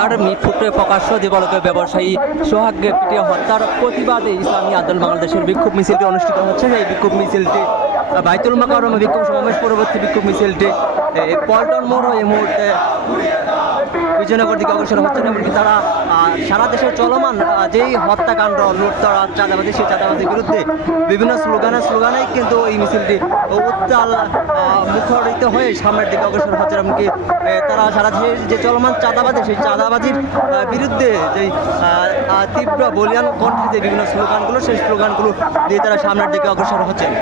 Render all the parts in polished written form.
ঢাকার মিরপুরে প্রকাশ্য দিবালোকে ব্যবসায়ী সোহাগকে পিটিয়ে হত্যার প্রতিবাদে ইসলামী আন্দোলন বাংলাদেশের বিক্ষোভ মিছিলটি অনুষ্ঠিত হচ্ছে। এই বিক্ষোভ মিছিলটি বাইতুল মোকাররমে বিক্ষোভ সমাবেশ পরবর্তী বিক্ষোভ মিছিলটি পল্টন মোড় এই মুহূর্তে বিজয়নগর দিকে অগ্রসর হচ্ছেন। এমনকি তারা সারা দেশের চলমান যেই হত্যাকাণ্ড, লুটতরা, চাঁদাবাজি, সেই চাঁদাবাজির বিরুদ্ধে বিভিন্ন স্লোগানেই কিন্তু এই মিছিলটি উত্তাল মুখরিত হয়ে সামনের দিকে অগ্রসর হচ্ছে। এমনকি তারা সারা দেশের যে চলমান চাঁদাবাজি, সেই চাঁদাবাজির বিরুদ্ধে যেই তীব্র বলিয়ান কণ্ঠে যে বিভিন্ন স্লোগানগুলো, সেই স্লোগানগুলো দিয়ে তারা সামনের দিকে অগ্রসর হচ্ছেন।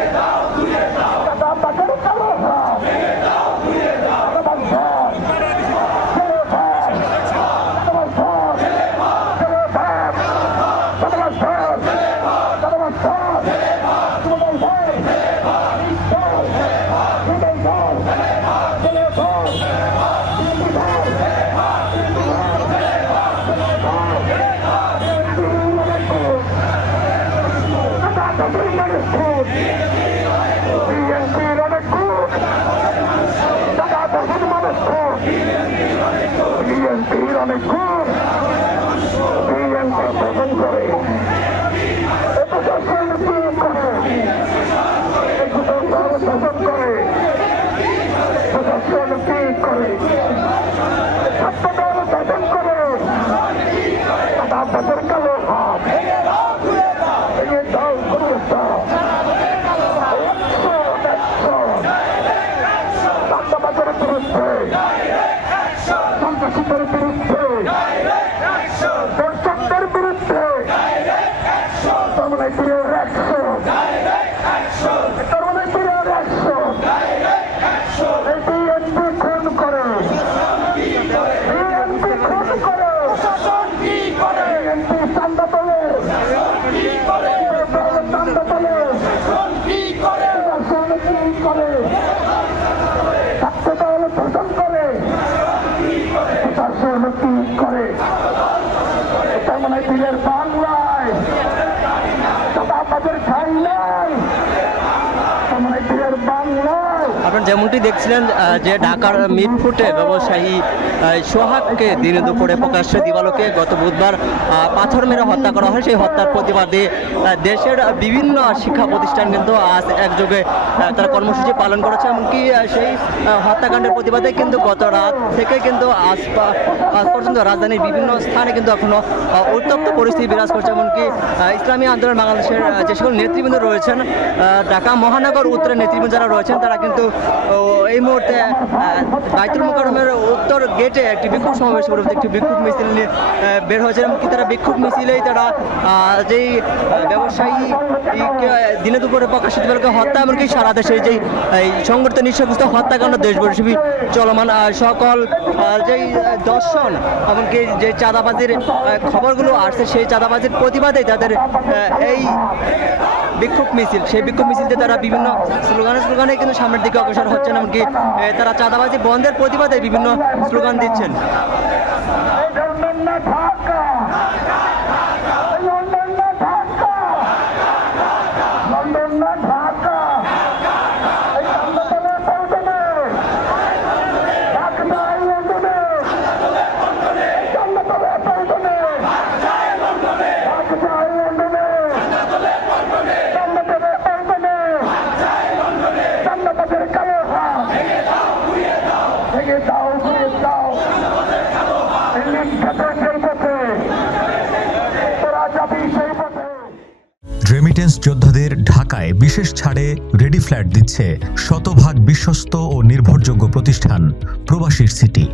আপনারা যেমনটি দেখছিলেন যে ঢাকার মিরপুরে ব্যবসায়ী সোহাগকে দিনে দুপুরে প্রকাশ্যে দিবালোকে গত বুধবার পাথর মেরে হত্যা করা হয়। সেই হত্যার প্রতিবাদে দেশের বিভিন্ন শিক্ষা প্রতিষ্ঠান কিন্তু আজ একযোগে তারা কর্মসূচি পালন করেছে। এমনকি সেই হত্যাকাণ্ডের প্রতিবাদে কিন্তু গত রাত থেকে কিন্তু আজ পর্যন্ত রাজধানীর বিভিন্ন স্থানে কিন্তু এখনো উত্তপ্ত পরিস্থিতি বিরাজ করছে। এমনকি ইসলামী আন্দোলন বাংলাদেশের যে সকল নেতৃবৃন্দ রয়েছেন, ঢাকা মহানগর উত্তরের নেতৃবৃন্দ যারা রয়েছেন, তারা কিন্তু এই মুহূর্তে বাইতুল মোকাররমের উত্তর গেটে একটি বিক্ষোভ সমাবেশ পরবর্তী একটি বিক্ষোভ মিছিল নিয়ে বের হয়েছে। এমনকি তারা বিক্ষোভ মিছিলেই তারা যেই ব্যবসায়ী দিনে দুপুরে প্রকাশিত হত্যা, এমনকি সারা দেশে যেই সংগঠিত নিঃশংস হত্যাকাণ্ড, দেশব্যাপী চলমান সকল যেই দর্শন, এমনকি যে চাঁদাবাজির খবরগুলো আসছে, সেই চাঁদাবাজির প্রতিবাদে তাদের এই বিক্ষোভ মিছিল, সেই বিক্ষোভ মিছিলতে তারা বিভিন্ন স্লোগানে কিন্তু সামনের দিকে অগ্রসর হচ্ছেন। এমনকি তারা চাঁদাবাজি বন্ধের প্রতিবাদে বিভিন্ন স্লোগান দিচ্ছেন। রেমিটেন্স যোদ্ধাদের ঢাকায় বিশেষ ছাড়ে রেডি ফ্ল্যাট দিচ্ছে শতভাগ বিশ্বস্ত ও নির্ভরযোগ্য প্রতিষ্ঠান প্রবাসীর সিটি।